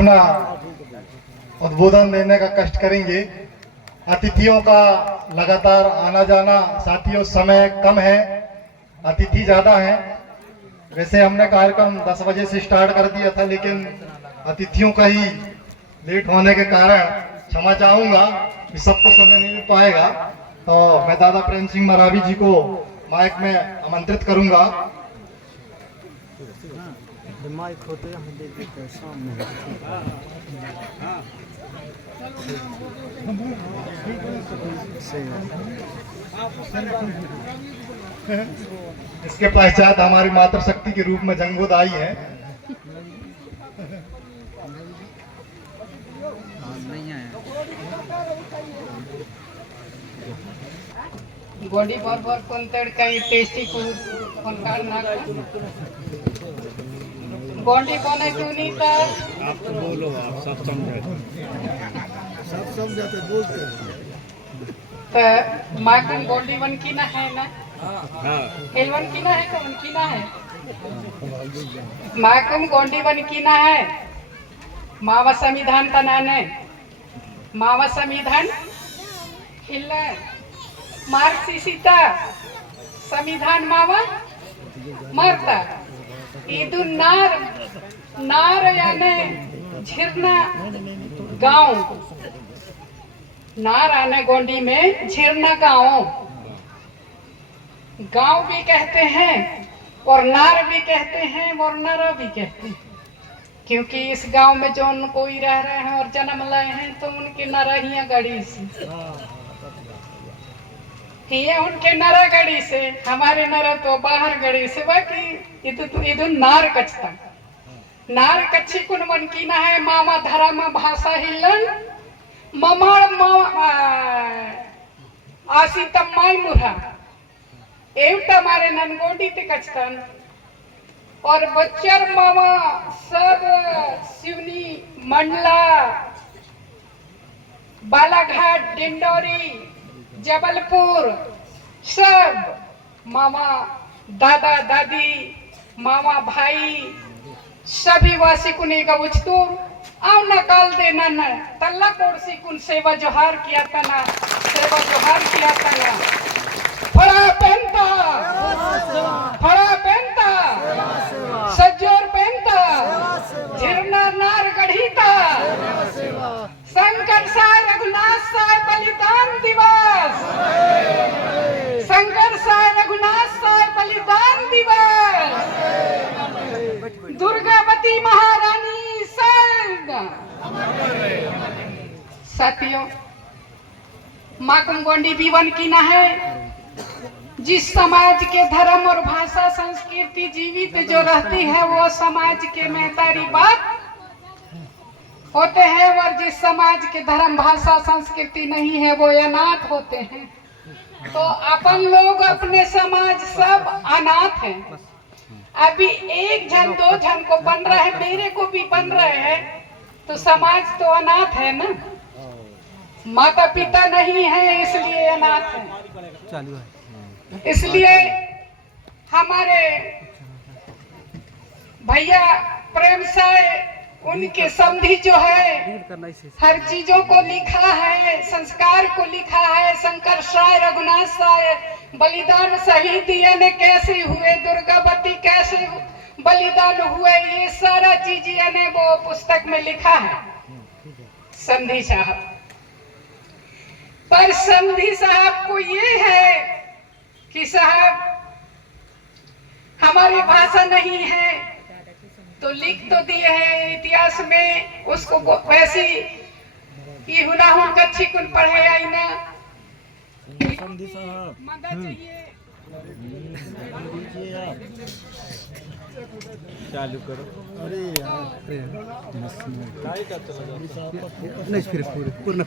अपना उद्बोधन देने का कष्ट करेंगे। अतिथियों का लगातार आना जाना, साथियों समय कम है, अतिथि ज़्यादा हैं। वैसे हमने कार्यक्रम 10 बजे से स्टार्ट कर दिया था, लेकिन अतिथियों का ही लेट होने के कारण क्षमा चाहूँगा कि सबको समय नहीं मिल पाएगा। तो मैं दादा प्रेम सिंह मरावी जी को माइक में आमंत्रित करूँगा। माइक होते हैं सामने। इसके पश्चात हमारी मातृशक्ति के रूप में जंगबुद आई है। गोडी बरोबर कोणतरी काही टेस्टी कोण काढणार गोंडी कोण तुम्ही तर आप तो बोलो, आप सब समझाते बोलते तर मागून गोंडी वन की ना है ना हेलवन की ना है कौन की ना है मागून गोंडी वन की ना है मावा संविधान तनाने मावा संविधान हिल्ला मार्क्सिसिता संविधान मावा मरता इदु नार नार याने झिरना गांव नार आने गोंडी में झिरना गांव गांव भी कहते हैं और नार भी कहते हैं और नरा भी कहते हैं, क्योंकि इस गांव में जो कोई रह रहे हैं और जन्म लाए हैं तो उनकी नरहियां गड़ी से ये उनके नरा गड़ी से, हमारे नरा तो बाहर गड़ी से। बाकी इदु नार कचता नार कच्ची कुन मन की ना है मामा धरा में भाषा हिलन ममाड़ आसी तम्माई मुरा एवटा मारे ननगोडी ते कचतन और बच्चर मामा सब सिवनी मंडला बालाघाट डिंडोरी जबलपुर सब मामा दादा दादी मामा भाई सभी वासी कुने का उचतूर आव नकाल देना न तल्ला कोड़सी कुन सेवा जोहार किया तना सेवा जोहार किया तना फड़ा पेंता सज्जोर पेंता झिरना नार गढ़ीता शंकर साय रघुनाथ साय बलिदान दिवस शंकर साय रघुनाथ साय बलिदान दिवस दुर्गावती महारानी संग साथियों माकुम गोंडी बीवन की ना है जिस समाज के धर्म और भाषा संस्कृति जीवित जो रहती है वो समाज के महतारी बात होते हैं, और जिस समाज के धर्म भाषा संस्कृति नहीं है वो अनाथ होते हैं। तो अपन लोग अपने समाज सब अनाथ हैं। अभी एक जन दो जन को बन रहा है, मेरे को भी बन रहे हैं, तो समाज तो अनाथ है ना। माता पिता नहीं है इसलिए अनाथ है। इसलिए हमारे भैया प्रेम से उनके समधी जो है हर चीजों को लिखा है, संस्कार को लिखा है। शंकर साय रघुनाथ साय बलिदान शहीद यानी कैसे हुए, दुर्गावती कैसे बलिदान हुए, ये सारा चीज यानी वो पुस्तक में लिखा है समधी साहब। पर समधी साहब को ये है कि साहब हमारी भाषा नहीं है तो लिख तो दिए हैं इतिहास में, उसको वैसी ये हुना हुन कच्ची कुन पढ़े आई ना मदद चाहिए। चालू करो। अरे यार नहीं फिर पूर्ण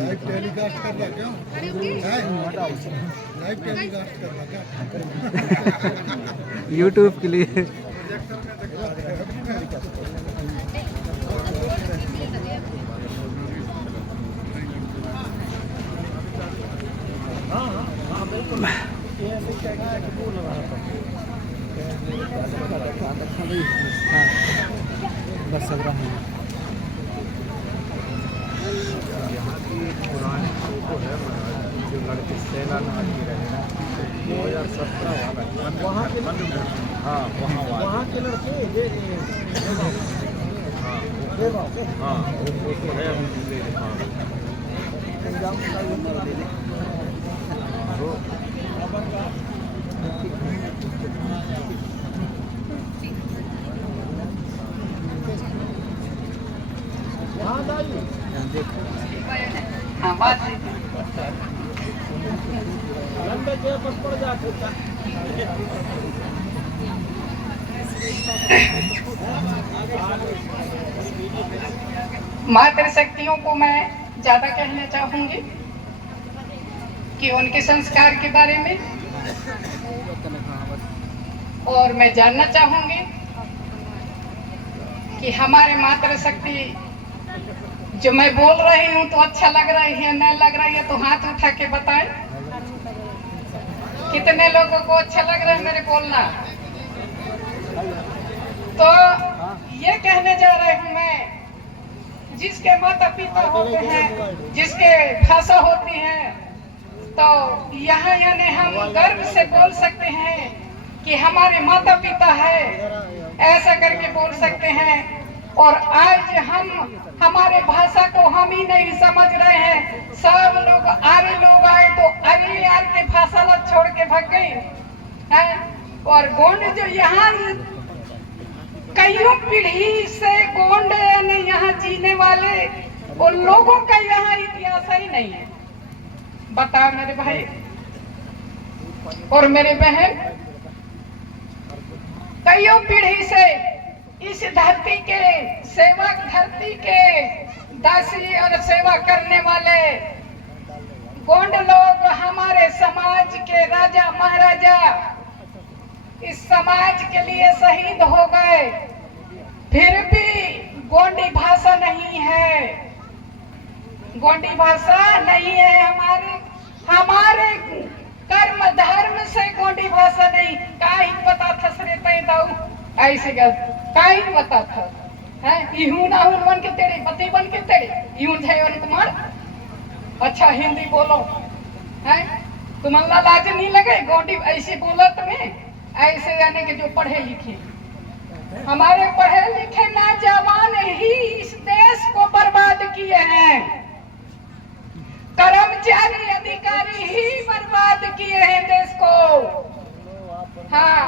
लाइव टेलीकास्ट कर रहा क्यों? लाइव टेलीकास्ट कर रहा क्या? यूट्यूब के लिए बस सब रहा है। पुरानी फोटो है जो लड़के सेना नाच की रहे ना 2017 वाला वहाँ के हाँ वहाँ के लड़के हाँ वो फोटो है हाँ बात है। मातृशक्तियों को मैं ज्यादा कहना चाहूंगी कि उनके संस्कार के बारे में, और मैं जानना चाहूंगी कि हमारे मातृशक्ति जो मैं बोल रही हूँ तो अच्छा लग रही है, नहीं लग रही है तो हाथ उठा के बताएं। कितने लोगों को अच्छा लग रहा है मेरे बोलना? तो ये कहने जा रही हूँ मैं, जिसके माता पिता होते हैं, जिसके भाषा होती है, तो यहाँ यानी हम गर्व से बोल सकते हैं कि हमारे माता पिता है, ऐसा करके बोल सकते हैं। और आज हम हमारे भाषा को हम ही नहीं समझ रहे हैं, सब लोग आर्य लोग आए तो अरे यार के भाषा ला छोड़ के भाग गए हैं। और गोंड जो यहाँ कईयों पीढ़ी से गोंड ने यहाँ जीने वाले उन लोगों का यहाँ इतिहास ही नहीं है। बता मेरे भाई और मेरे बहन, कईयों पीढ़ी से इस धरती के सेवक, धरती के दासी और सेवा करने वाले गोंड लोग हमारे समाज के राजा महाराजा इस समाज के लिए शहीद हो गए, फिर भी गोंडी भाषा नहीं है। गोंडी भाषा नहीं है हमारे कर्म धर्म से गोंडी भाषा नहीं। काहे पता था सरे तय दाऊ ऐसे काहे पता था है इहू ना हुन मन के तेरे पति बन के तेरे यूं थे और तुम्हार अच्छा हिंदी बोलो है, तुम्हारा लाज नहीं लगे गोंडी ऐसे बोला तुम्हें? ऐसे यानी कि जो पढ़े लिखे, हमारे पढ़े लिखे नौजवान ही इस देश को बर्बाद किए हैं, कर्मचारी अधिकारी ही बर्बाद किए हैं देश को। हाँ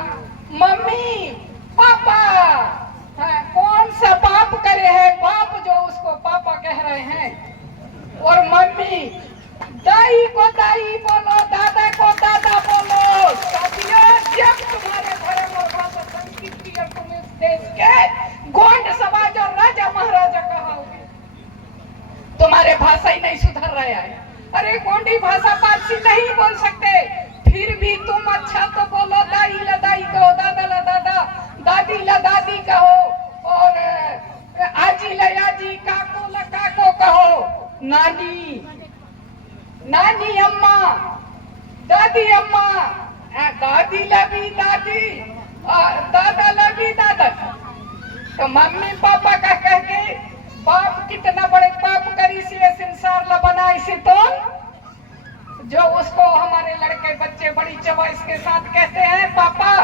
मम्मी पापा, हाँ कौन सा पाप करे है? बाप जो उसको पापा कह रहे हैं, और मम्मी दाई को दाई बोलो, दादा को दादा बोलो। साथियों, जब तुम्हारे धर्म और भाषा संस्कृति और तुम इस देश के गोंड समाज और राजा महाराजा कहोगे, तुम्हारे भाषा ही नहीं सुधर रहा है। अरे गोंडी भाषा पारसी नहीं बोल सकते, फिर भी तुम अच्छा तो बोलो, दाई ला दाई कहो, दादा ला दादा, दादी ला दादी कहो, और आजी ला आजी, काको ला काको कहो, नानी नानी अम्मा, दादी अम्मा, दादी ला भी दादी, दादा ला भी दादा। तो मम्मी पापा का कह के बाप कितना बड़े पाप करी से संसार ला बनाई से, तो जो उसको हमारे लड़के बच्चे बड़ी चवाइस के साथ कहते हैं पापा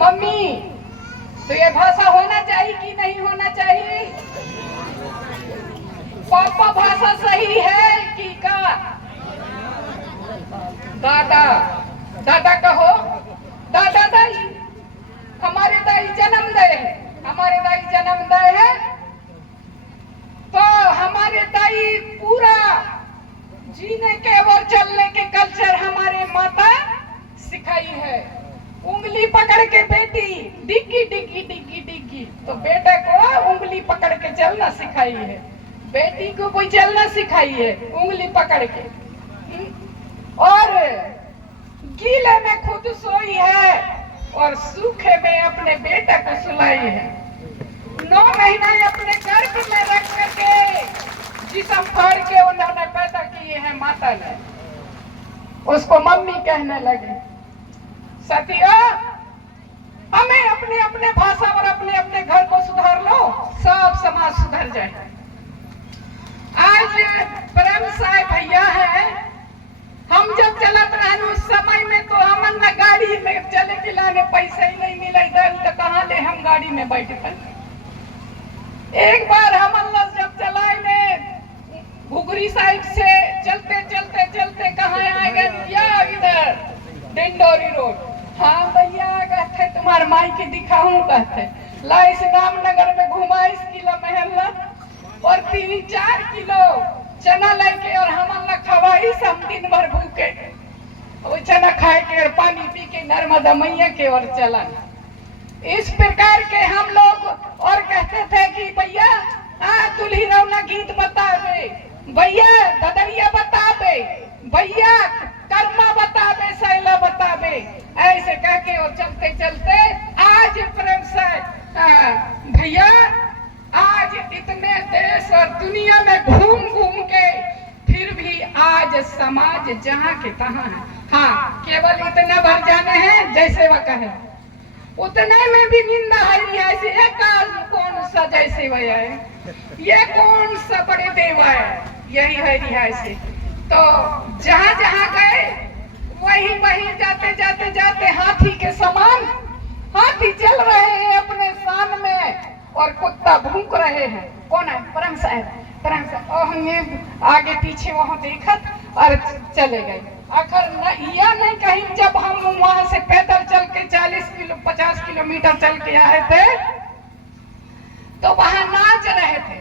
मम्मी। तो ये भाषा होना चाहिए कि नहीं होना चाहिए? पापा भाषा सही है कि का? दादा दादा कहो, दादा दाई, हमारे दाई जन्म दे है, हमारे दाई जन्म दे है, तो हमारे दाई पूरा जीने के और चलने के कल्चर हमारे माता सिखाई है। उंगली पकड़ के बेटी डिग्गी डिग्गी डिग्गी डिग्गी, तो बेटे को उंगली पकड़ के चलना सिखाई है, बेटी को कोई चलना सिखाई है उंगली पकड़ के। और गीले में खुद सोई है और सूखे में अपने बेटे को सुलाई है। 9 महीने अपने गर्भ में रख करके जिस्म फाड़ के उन्होंने पैदा किए हैं माता ने, उसको मम्मी कहने लगे। सतिया, हमें अपने अपने भाषा और अपने अपने घर को सुधार लो, सब समाज सुधर जाए। आज प्रेम साहब भैया है, हम जब चलत रहे उस समय में तो हमन न गाड़ी में चले खिलाने पैसे ही नहीं मिले, इधर तो कहाँ ले हम गाड़ी में बैठे। एक बार हमन जब चलाए में घुघरी साइड से चलते चलते चलते कहाँ आ गए, या इधर डिंडोरी रोड। हाँ भैया कहते तुम्हारे माई की दिखाऊं, कहते ला इस रामनगर में घुमा इस किला महल्ला और 3-4 किलो चना लेके और हमन खवाई, हम दिन भर भूखे वो चना खाए के और पानी पी के नर्मदा मैया के और चला। इस प्रकार के हम लोग और कहते थे कि भैया दुल्ही रौना गीत बतावे, भैया ददरिया बतावे, भैया कर्मा बतावे, सैला बतावे, ऐसे कह के और चलते चलते आज प्रेम से भैया आज इतने देश और दुनिया में घूम घूम के फिर भी आज समाज जहाँ के तहाँ है। हाँ, केवल इतना भर जाने हैं जैसे वह कहे, उतने में भी निंदा है। ऐसे एक कौन सा जैसे वह है, ये कौन सा बड़े देवा है, यही है रिहायशी। तो जहाँ जहाँ गए वही वही जाते जाते जाते हाथी के समान हाथी चल रहे हैं अपने शान में और कुत्ता भूख रहे हैं। कौन है? परम साहब, परम साहब। और हमने आगे पीछे वहाँ देखत और चले गए। आखिर यह नहीं कहीं जब हम वहां से पैदल चल के 50 किलोमीटर चल के आए थे तो वहां नाच रहे थे,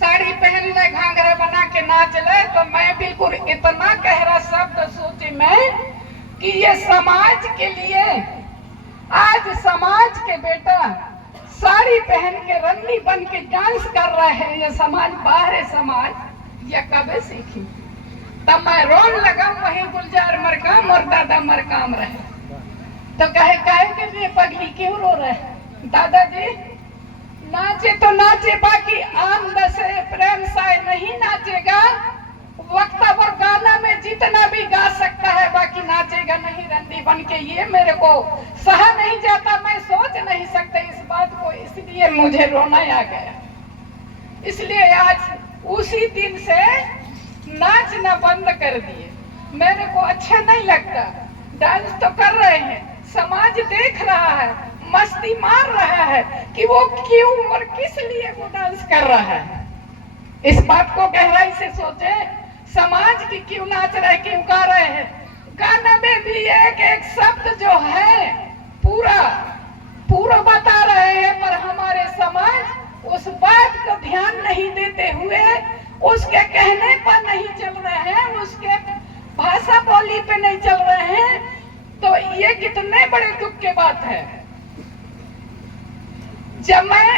साड़ी पहन ले, घाघरा बना के नाच ले। तो मैं बिल्कुल इतना गहरा शब्द सोचे मैं कि ये समाज के लिए, आज समाज के बेटा साड़ी पहन के रन्नी बन के डांस कर रहे हैं, ये समाज बाहर समाज ये कब सीखी। तब मैं रोन लगा, वही गुलजार मरकाम और दादा मरकाम रहे। तो कहे के लिए पगली क्यों रो रहे? दादाजी नाचे तो नाचे, बाकी आनंद से प्रेम से नहीं नाचेगा। वक्ता और गाना में जितना भी गा सकता है, बाकी नाचेगा नहीं रंडी बन के। ये मेरे को सहा नहीं जाता, मैं सोच नहीं सकता इस बात को, इसलिए मुझे रोना आ गया। इसलिए आज उसी दिन से नाचना बंद कर दिए। मेरे को अच्छा नहीं लगता। डांस तो कर रहे हैं, समाज देख रहा है, मस्ती मार रहा है कि वो क्यों और किस लिए वो डांस कर रहा है। इस बात को गहराई से सोचे, समाज की क्यों नाच रहे, क्यों गा रहे हैं। गाना में भी एक एक शब्द जो है पूरा बता रहे हैं, पर हमारे समाज उस बात को ध्यान नहीं देते हुए उसके कहने पर नहीं चल रहे हैं, उसके भाषा बोली पे नहीं चल रहे हैं। तो ये कितने बड़े दुख की बात है। जब मैं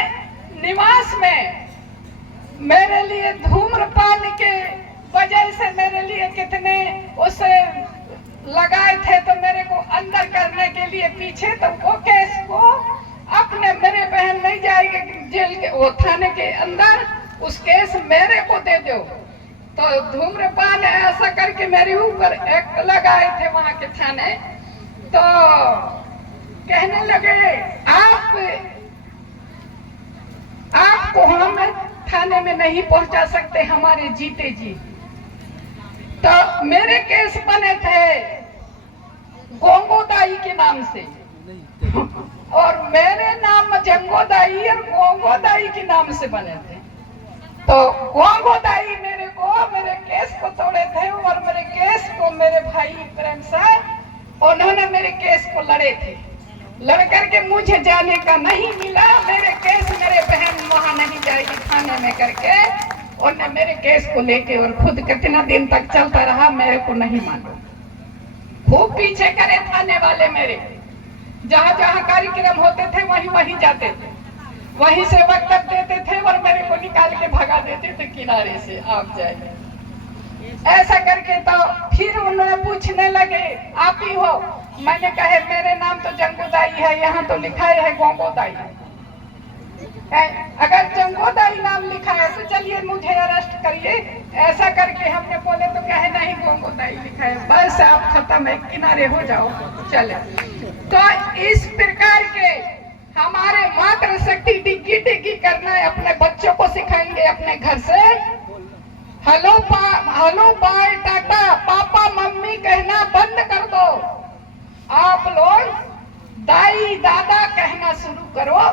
निवास में मेरे लिए धूम्रपान के वजह से मेरे लिए कितने उसे लगाए थे, तो मेरे को अंदर करने के लिए पीछे, तो वो केस को अपने मेरे बहन नहीं जाएगी जेल के वो थाने के अंदर, उस केस मेरे को दे दो। तो धूम्रपान ऐसा करके मेरे ऊपर एक्ट लगाए थे वहां के थाने। तो कहने लगे आपको हम थाने में नहीं पहुंचा सकते हमारे जीते जी। तो मेरे केस बने थे गोंगोदाई के नाम से और मेरे नाम जंगोदाई और गोंगोदाई के नाम से बने थे। तो गोंगोदाई मेरे केस को तोड़े थे और मेरे केस को मेरे भाई प्रेम से उन्होंने मेरे केस को लड़े थे। लड़ करके मुझे जाने का नहीं मिला, मेरे केस मेरे बहन वहां नहीं जाएगी थाने में करके उन्होंने मेरे केस को लेके और खुद कितना दिन तक चलता रहा, मेरे को नहीं मालूम। खूब पीछे करे थाने वाले मेरे, जहाँ जहाँ कार्यक्रम होते थे वहीं वहीं जाते थे, वहीं से वक्त देते थे और मेरे को निकाल के भगा देते थे किनारे से, आप जाइए। ऐसा करके तो फिर उन्होंने पूछने लगे आप ही हो? मैंने कहे मेरे नाम तो जंगोदाई है, यहाँ तो लिखा है गोंगोदाई। अगर जंगोदाई नाम लिखा है तो चलिए मुझे अरेस्ट करिए। ऐसा करके हमने बोले तो कहे नहीं गोंगोदाई लिखा है, बस आप खत्म है, किनारे हो जाओ चले। तो इस प्रकार के हमारे मातृशक्ति डिग्गी डिग्गी करना है, अपने बच्चों को सिखाएंगे अपने घर से। Hello bye Tata papa mummy कहना बंद कर दो, आप लोग दाई दादा कहना शुरू करो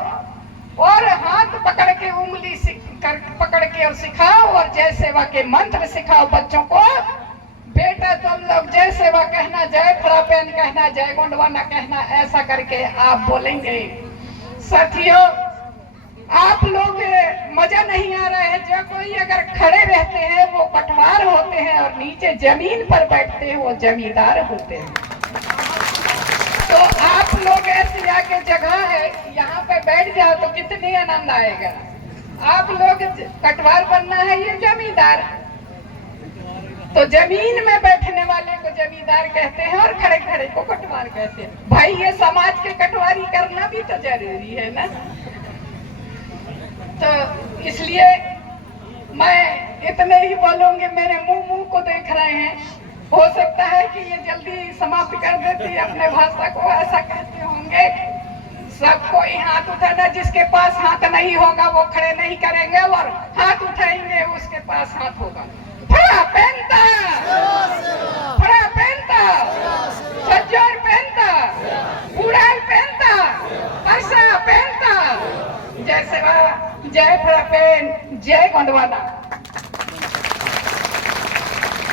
और हाथ पकड़ के उंगली पकड़ के और सिखाओ और जय सेवा के मंत्र सिखाओ बच्चों को। बेटा तुम लोग जय सेवा कहना, जय फड़ापेन कहना, जय गोंडवाना कहना, ऐसा करके आप बोलेंगे। साथियों आप लोग मजा नहीं आ रहा है, जो कोई अगर खड़े रहते हैं वो पटवार होते हैं और नीचे जमीन पर बैठते हैं वो जमींदार होते हैं। तो आप लोग ऐसी आके जगह है यहाँ पे बैठ जाओ तो कितनी आनंद आएगा। आप लोग कटवार बनना है ये जमींदार, तो जमीन में बैठने वाले को जमींदार कहते हैं और खड़े खड़े को कटवार कहते हैं। भाई ये समाज के कटवारी करना भी तो जरूरी है ना। तो इसलिए मैं इतने ही बोलूंगी, मेरे मुंह को देख रहे हैं, हो सकता है कि ये जल्दी समाप्त कर देती अपने भाषा को, ऐसा कहते होंगे। सब कोई हाथ उठाना, जिसके पास हाथ नहीं होगा वो खड़े नहीं करेंगे और हाथ उठाएंगे उसके पास हाथ होगा। फड़ा पहनता, फड़ा पहनता, सज्जोर पहनता, बुढ़ाई पहनता, परसा पहनता। जय सेवा, जय फड़ा पहन, जय गोंडवाना।